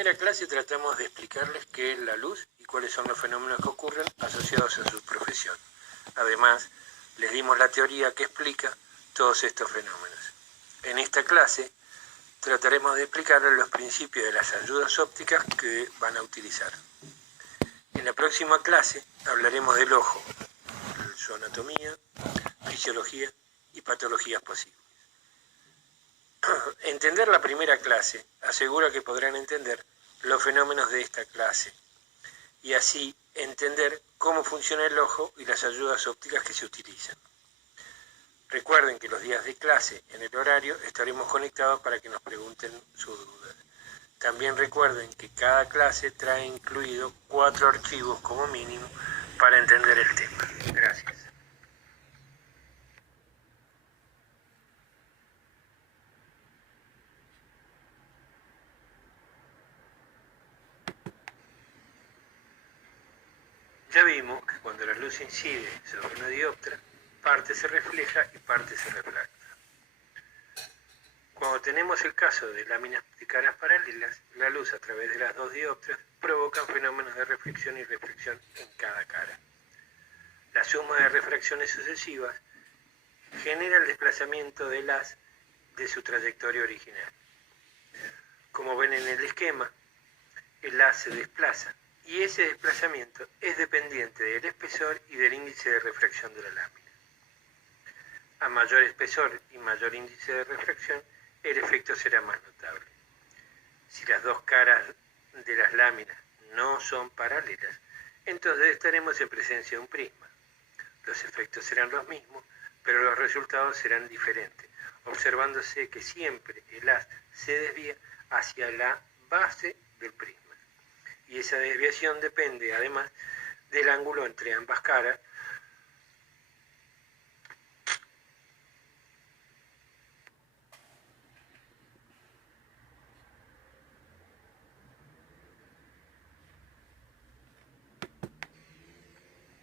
primera clase tratamos de explicarles qué es la luz y cuáles son los fenómenos que ocurren asociados a su profesión. Además, les dimos la teoría que explica todos estos fenómenos. En esta clase trataremos de explicarles los principios de las ayudas ópticas que van a utilizar. En la próxima clase hablaremos del ojo, su anatomía, fisiología y patologías posibles. Entender la primera clase asegura que podrán entender los fenómenos de esta clase y así entender cómo funciona el ojo y las ayudas ópticas que se utilizan. Recuerden que los días de clase en el horario estaremos conectados para que nos pregunten sus dudas. También recuerden que cada clase trae incluido 4 archivos como mínimo para entender el tema. Gracias. Ya vimos que cuando la luz incide sobre una dioptra, parte se refleja y parte se refracta. Cuando tenemos el caso de láminas de caras paralelas, la luz a través de las dos dioptras provoca fenómenos de reflexión y refracción en cada cara. La suma de refracciones sucesivas genera el desplazamiento del haz de su trayectoria original. Como ven en el esquema, el haz se desplaza y ese desplazamiento es dependiente del espesor y del índice de refracción de la lámina. A mayor espesor y mayor índice de refracción, el efecto será más notable. Si las dos caras de las láminas no son paralelas, entonces estaremos en presencia de un prisma. Los efectos serán los mismos, pero los resultados serán diferentes, observándose que siempre el haz se desvía hacia la base del prisma. Y esa desviación depende, además, del ángulo entre ambas caras,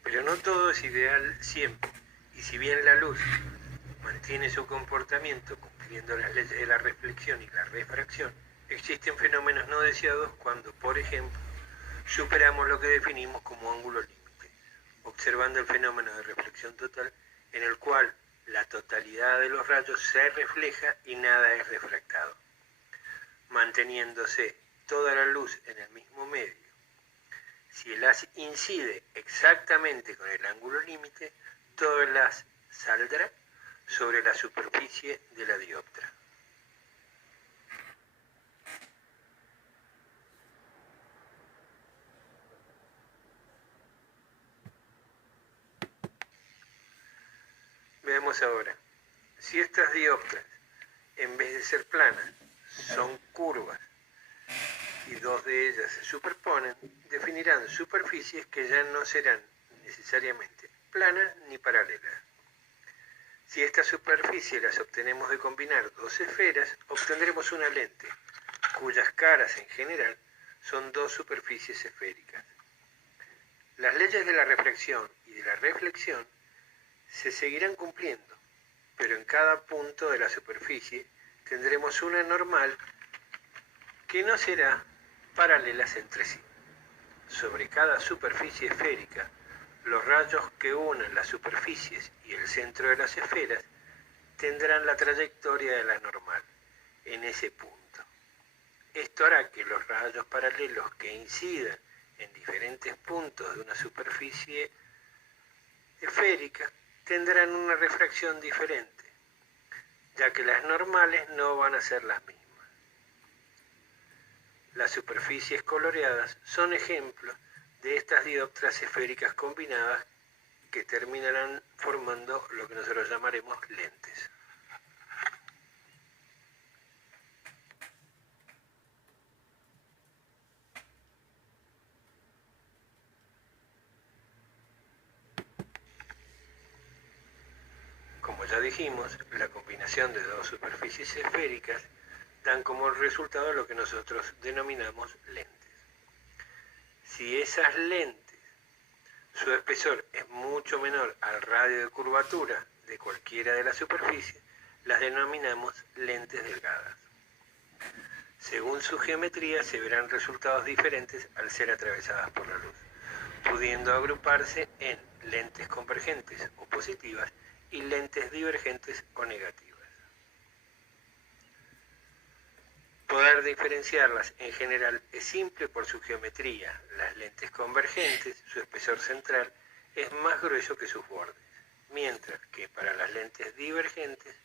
pero no todo es ideal siempre, y si bien la luz mantiene su comportamiento cumpliendo las leyes de la reflexión y la refracción, existen fenómenos no deseados cuando, por ejemplo, superamos lo que definimos como ángulo límite, observando el fenómeno de reflexión total en el cual la totalidad de los rayos se refleja y nada es refractado, manteniéndose toda la luz en el mismo medio. Si el haz incide exactamente con el ángulo límite, todo el haz saldrá sobre la superficie de la dioptra. Veamos ahora, si estas dioptras, en vez de ser planas, son curvas y dos de ellas se superponen, definirán superficies que ya no serán necesariamente planas ni paralelas. Si estas superficies las obtenemos de combinar dos esferas, obtendremos una lente, cuyas caras en general son dos superficies esféricas. Las leyes de la refracción y de la reflexión se seguirán cumpliendo, pero en cada punto de la superficie tendremos una normal que no será paralelas entre sí. Sobre cada superficie esférica, los rayos que unen las superficies y el centro de las esferas tendrán la trayectoria de la normal en ese punto. Esto hará que los rayos paralelos que incidan en diferentes puntos de una superficie esférica tendrán una refracción diferente, ya que las normales no van a ser las mismas. Las superficies coloreadas son ejemplos de estas dioptras esféricas combinadas que terminarán formando lo que nosotros llamaremos lentes. Como ya dijimos, la combinación de dos superficies esféricas dan como resultado lo que nosotros denominamos lentes. Si esas lentes, su espesor es mucho menor al radio de curvatura de cualquiera de las superficies, las denominamos lentes delgadas. Según su geometría se verán resultados diferentes al ser atravesadas por la luz, pudiendo agruparse en lentes convergentes o positivas y lentes divergentes o negativas. Poder diferenciarlas en general es simple por su geometría. Las lentes convergentes, su espesor central es más grueso que sus bordes, mientras que para las lentes divergentes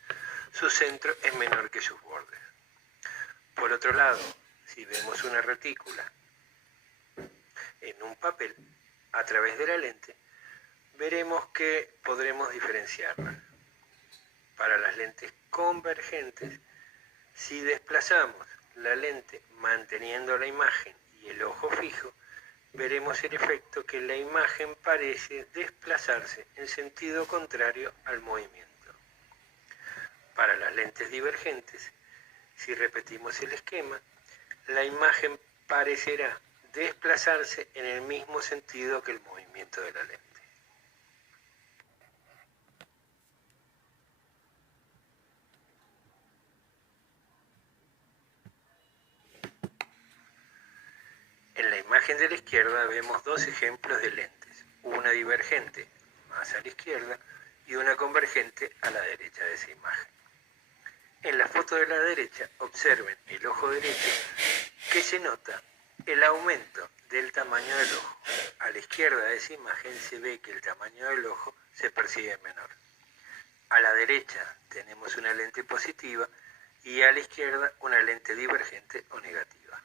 su centro es menor que sus bordes. Por otro lado, si vemos una retícula en un papel a través de la lente, veremos que podremos diferenciarlas. Para las lentes convergentes, si desplazamos la lente manteniendo la imagen y el ojo fijo, veremos el efecto que la imagen parece desplazarse en sentido contrario al movimiento. Para las lentes divergentes, si repetimos el esquema, la imagen parecerá desplazarse en el mismo sentido que el movimiento de la lente. En la imagen de la izquierda vemos dos ejemplos de lentes, una divergente más a la izquierda y una convergente a la derecha de esa imagen. En la foto de la derecha observen el ojo derecho que se nota el aumento del tamaño del ojo. A la izquierda de esa imagen se ve que el tamaño del ojo se percibe menor. A la derecha tenemos una lente positiva y a la izquierda una lente divergente o negativa.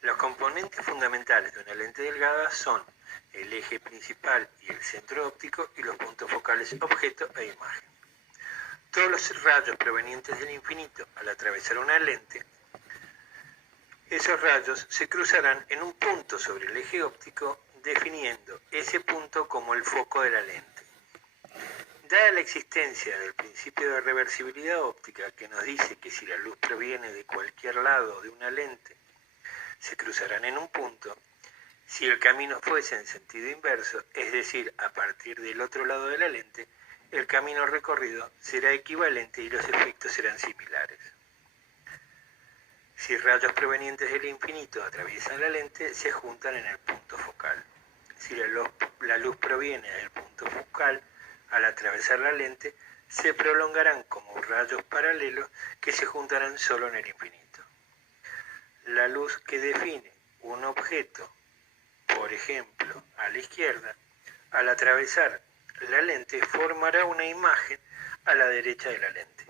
Los componentes fundamentales de una lente delgada son el eje principal y el centro óptico y los puntos focales objeto e imagen. Todos los rayos provenientes del infinito al atravesar una lente, esos rayos se cruzarán en un punto sobre el eje óptico, definiendo ese punto como el foco de la lente. Dada la existencia del principio de reversibilidad óptica que nos dice que si la luz proviene de cualquier lado de una lente, se cruzarán en un punto, si el camino fuese en sentido inverso, es decir, a partir del otro lado de la lente, el camino recorrido será equivalente y los efectos serán similares. Si rayos provenientes del infinito atraviesan la lente, se juntan en el punto focal. Si la luz proviene del punto focal, al atravesar la lente, se prolongarán como rayos paralelos que se juntarán solo en el infinito. La luz que define un objeto, por ejemplo, a la izquierda, al atravesar la lente formará una imagen a la derecha de la lente.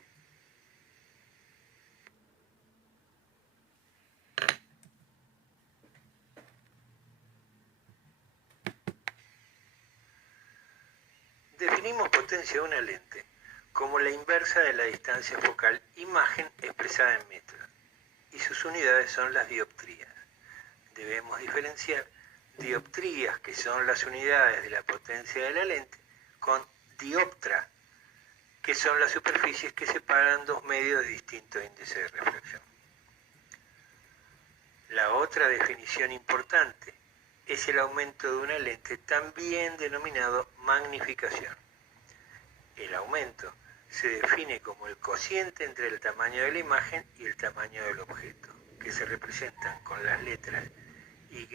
Definimos potencia de una lente como la inversa de la distancia focal imagen expresada en metros, y sus unidades son las dioptrías. Debemos diferenciar dioptrías, que son las unidades de la potencia de la lente, con dioptra, que son las superficies que separan dos medios de distinto índice de reflexión. La otra definición importante es el aumento de una lente, también denominado magnificación. El aumento se define como el cociente entre el tamaño de la imagen y el tamaño del objeto, que se representan con las letras Y'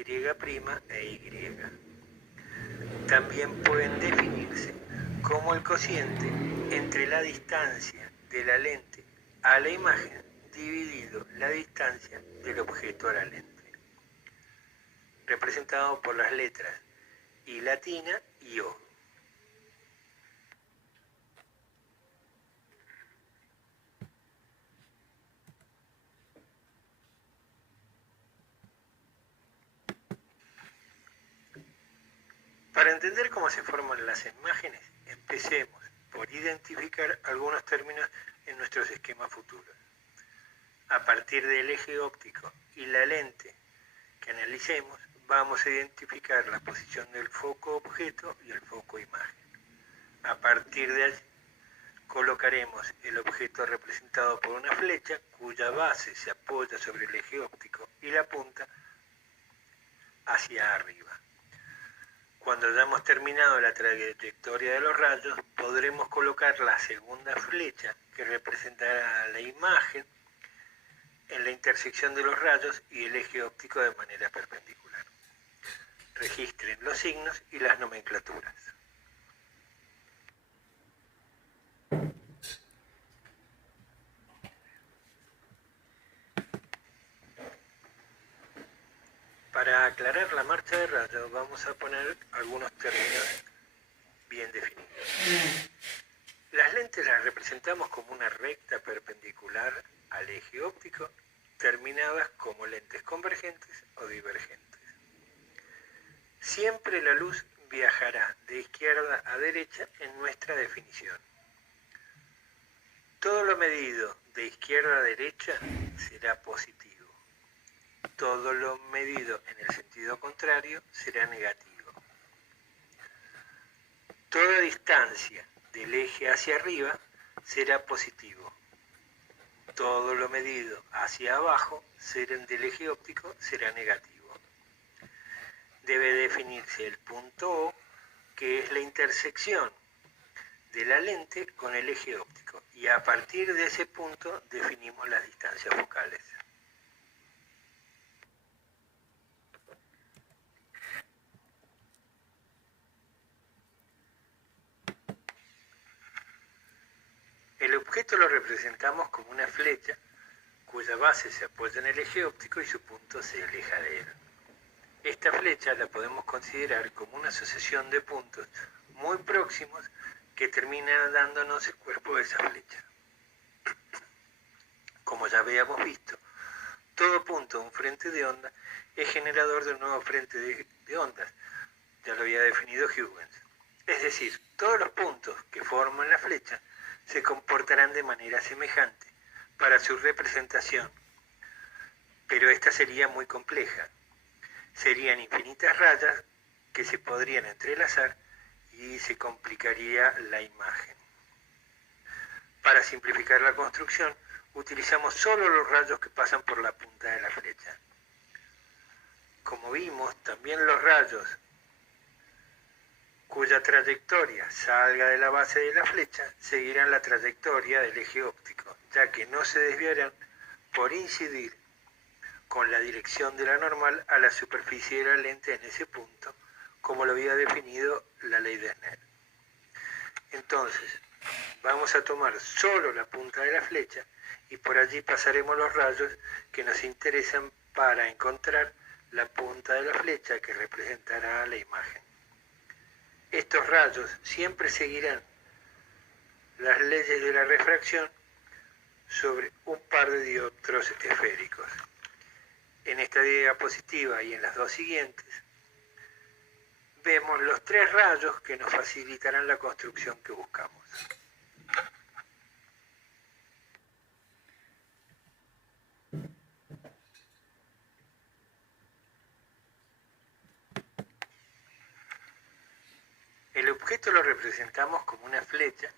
e Y. También pueden definirse como el cociente entre la distancia de la lente a la imagen dividido la distancia del objeto a la lente, representado por las letras I latina y O. Para entender cómo se forman las imágenes, empecemos por identificar algunos términos en nuestros esquemas futuros. A partir del eje óptico y la lente que analicemos, vamos a identificar la posición del foco objeto y el foco imagen. A partir de allí, colocaremos el objeto representado por una flecha cuya base se apoya sobre el eje óptico y la punta hacia arriba. Cuando hayamos terminado la trayectoria de los rayos, podremos colocar la segunda flecha que representará la imagen en la intersección de los rayos y el eje óptico de manera perpendicular. Registren los signos y las nomenclaturas. Para aclarar la marcha de rayos vamos a poner algunos términos bien definidos. Las lentes las representamos como una recta perpendicular al eje óptico, terminadas como lentes convergentes o divergentes. Siempre la luz viajará de izquierda a derecha en nuestra definición. Todo lo medido de izquierda a derecha será positivo. Todo lo medido en el sentido contrario será negativo. Toda distancia del eje hacia arriba será positivo. Todo lo medido hacia abajo del eje óptico será negativo. Debe definirse el punto O, que es la intersección de la lente con el eje óptico, y a partir de ese punto definimos las distancias focales. El objeto lo representamos como una flecha cuya base se apoya en el eje óptico y su punto se aleja de él. Esta flecha la podemos considerar como una asociación de puntos muy próximos que termina dándonos el cuerpo de esa flecha. Como ya habíamos visto, todo punto de un frente de onda es generador de un nuevo frente de ondas. Ya lo había definido Huygens. Es decir, todos los puntos que forman la flecha se comportarán de manera semejante para su representación, pero esta sería muy compleja. Serían infinitas rayas que se podrían entrelazar y se complicaría la imagen. Para simplificar la construcción, utilizamos solo los rayos que pasan por la punta de la flecha. Como vimos, también los rayos cuya trayectoria salga de la base de la flecha seguirán la trayectoria del eje óptico, ya que no se desviarán por incidir con la dirección de la normal a la superficie de la lente en ese punto, como lo había definido la ley de Snell. Entonces, vamos a tomar solo la punta de la flecha y por allí pasaremos los rayos que nos interesan para encontrar la punta de la flecha que representará la imagen. Estos rayos siempre seguirán las leyes de la refracción sobre un par de dioptros esféricos. En esta diapositiva y en las dos siguientes vemos los tres rayos que nos facilitarán la construcción que buscamos. El objeto lo representamos como una flecha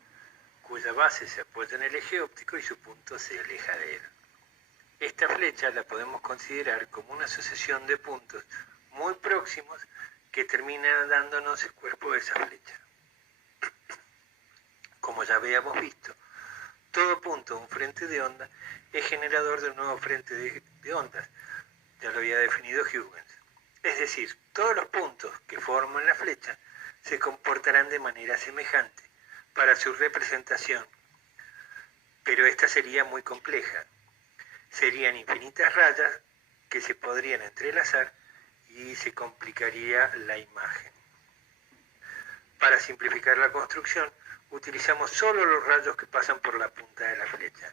cuya base se apoya en el eje óptico y su punto se aleja de él. Esta flecha la podemos considerar como una asociación de puntos muy próximos que termina dándonos el cuerpo de esa flecha. Como ya habíamos visto, todo punto de un frente de onda es generador de un nuevo frente de ondas. Ya lo había definido Huygens. Es decir, todos los puntos que forman la flecha se comportarán de manera semejante para su representación, pero esta sería muy compleja. Serían infinitas rayas que se podrían entrelazar y se complicaría la imagen. Para simplificar la construcción, utilizamos solo los rayos que pasan por la punta de la flecha.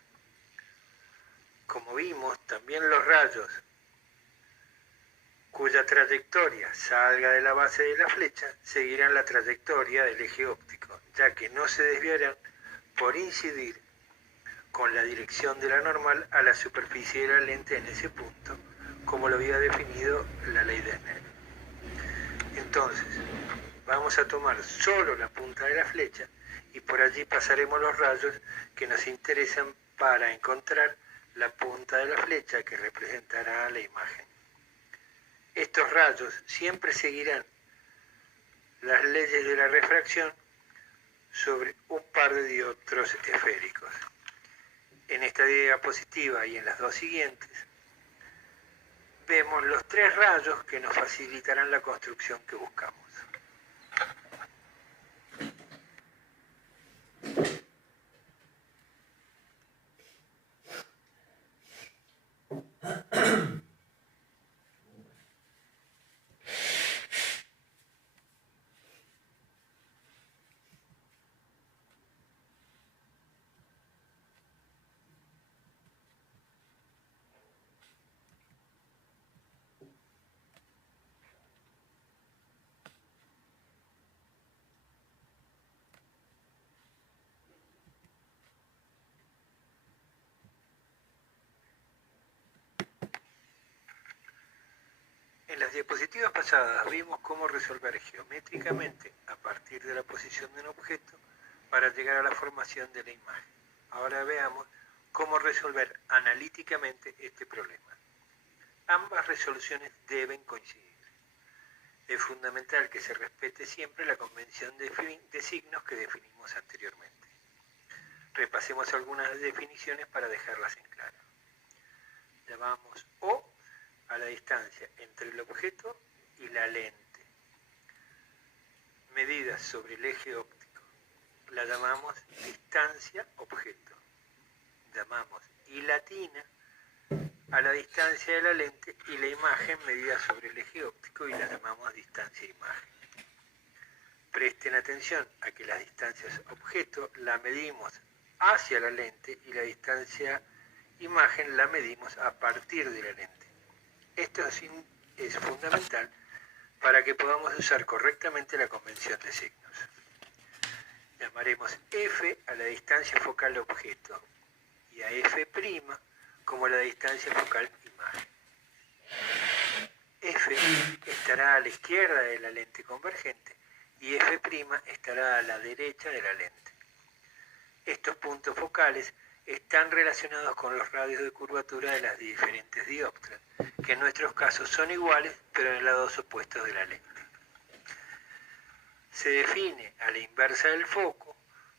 Como vimos, también los rayos cuya trayectoria salga de la base de la flecha seguirán la trayectoria del eje óptico, ya que no se desviarán por incidir con la dirección de la normal a la superficie de la lente en ese punto, como lo había definido la ley de Snell. Entonces, Vamos a tomar solo la punta de la flecha y por allí pasaremos los rayos que nos interesan para encontrar la punta de la flecha que representará la imagen. Estos rayos siempre seguirán las leyes de la refracción sobre un par de dioptros esféricos. En esta diapositiva y en las dos siguientes vemos los tres rayos que nos facilitarán la construcción que buscamos. En las diapositivas pasadas vimos cómo resolver geométricamente a partir de la posición de un objeto para llegar a la formación de la imagen. Ahora veamos cómo resolver analíticamente este problema. Ambas resoluciones deben coincidir. Es fundamental que se respete siempre la convención de signos que definimos anteriormente. Repasemos algunas definiciones para dejarlas en claro. Llamamos O a la distancia entre el objeto y la lente. Medidas sobre el eje óptico. La llamamos distancia objeto. Llamamos I latina a la distancia de la lente y la imagen medida sobre el eje óptico y la llamamos distancia imagen. Presten atención a que las distancias objeto la medimos hacia la lente y la distancia imagen la medimos a partir de la lente. Esto es fundamental para que podamos usar correctamente la convención de signos. Llamaremos F a la distancia focal objeto y a F' como la distancia focal imagen. F estará a la izquierda de la lente convergente y F' estará a la derecha de la lente. Estos puntos focales están relacionados con los radios de curvatura de las diferentes dioptras, que en nuestros casos son iguales, pero en lados opuestos de la lente. Se define a la inversa del foco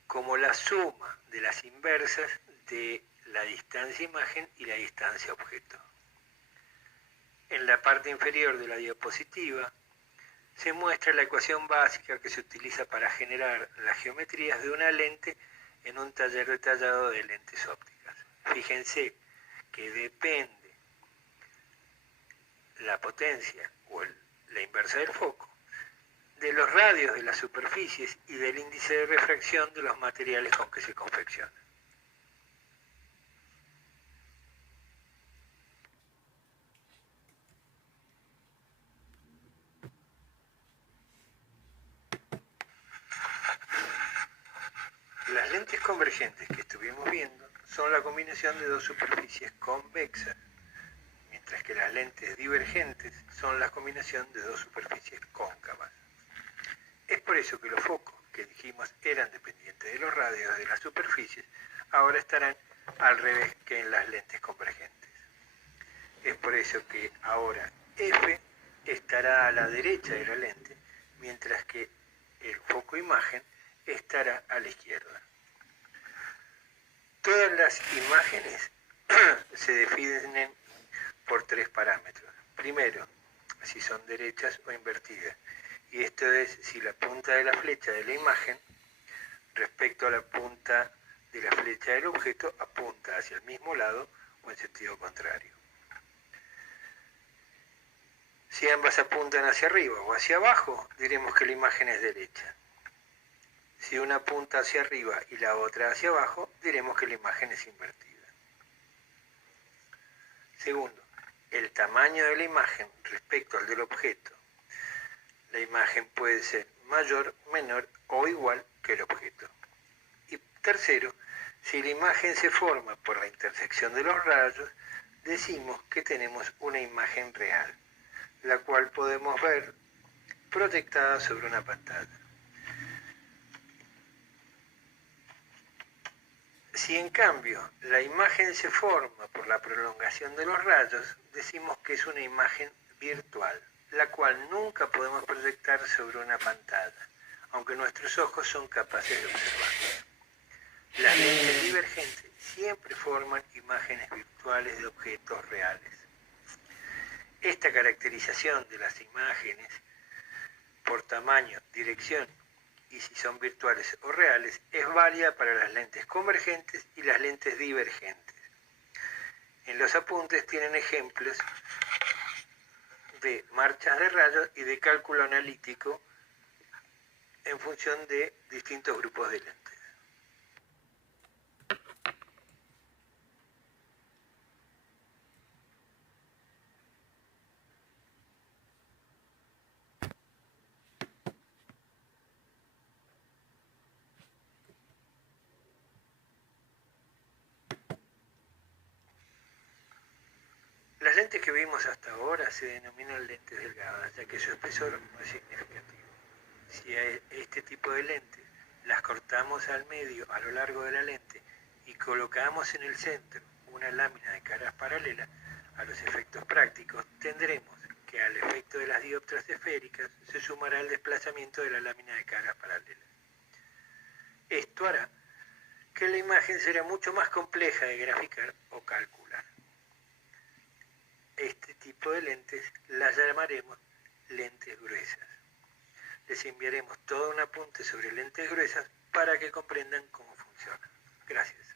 como la suma de las inversas de la distancia imagen y la distancia objeto. En la parte inferior de la diapositiva se muestra la ecuación básica que se utiliza para generar las geometrías de una lente en un taller detallado de lentes ópticas. Fíjense que depende la potencia o la inversa del foco de los radios de las superficies y del índice de refracción de los materiales con que se confeccionan. Las lentes convergentes que estuvimos viendo son la combinación de dos superficies convexas, mientras que las lentes divergentes son la combinación de dos superficies cóncavas. Es por eso que los focos que dijimos eran dependientes de los radios de las superficies, ahora estarán al revés que en las lentes convergentes. Es por eso que ahora F estará a la derecha de la lente, mientras que el foco imagen estará a la izquierda. Todas las imágenes se definen por tres parámetros. Primero, si son derechas o invertidas. Y esto es si la punta de la flecha de la imagen respecto a la punta de la flecha del objeto apunta hacia el mismo lado o en sentido contrario. Si ambas apuntan hacia arriba o hacia abajo, diremos que la imagen es derecha. Si una apunta hacia arriba y la otra hacia abajo, diremos que la imagen es invertida. Segundo, el tamaño de la imagen respecto al del objeto. La imagen puede ser mayor, menor o igual que el objeto. Y tercero, si la imagen se forma por la intersección de los rayos, decimos que tenemos una imagen real, la cual podemos ver proyectada sobre una pantalla. Si en cambio la imagen se forma por la prolongación de los rayos, decimos que es una imagen virtual, la cual nunca podemos proyectar sobre una pantalla, aunque nuestros ojos son capaces de observarla. Las lentes divergentes siempre forman imágenes virtuales de objetos reales. Esta caracterización de las imágenes por tamaño, dirección y si son virtuales o reales es válida para las lentes convergentes y las lentes divergentes. En los apuntes tienen ejemplos de marchas de rayos y de cálculo analítico en función de distintos grupos de lentes. Las lentes que vimos hasta ahora se denominan lentes delgadas, ya que su espesor no es significativo. Si a este tipo de lentes las cortamos al medio a lo largo de la lente y colocamos en el centro una lámina de caras paralelas a los efectos prácticos, tendremos que al efecto de las dioptras esféricas se sumará el desplazamiento de la lámina de caras paralelas. Esto hará que la imagen será mucho más compleja de graficar o calcular. Este tipo de lentes las llamaremos lentes gruesas. Les enviaremos todo un apunte sobre lentes gruesas para que comprendan cómo funcionan. Gracias.